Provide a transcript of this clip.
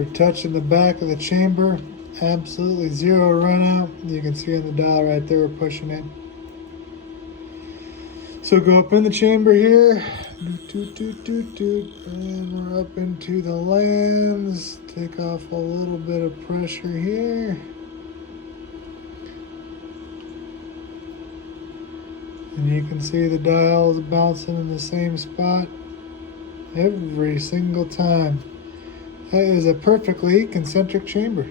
we're touching the back of the chamber. Absolutely zero run out. You can see on the dial right there, we're pushing it. So go up in the chamber here, and we're up into the lands. Take off a little bit of pressure here. And you can see the dial is bouncing in the same spot every single time. That is a perfectly concentric chamber.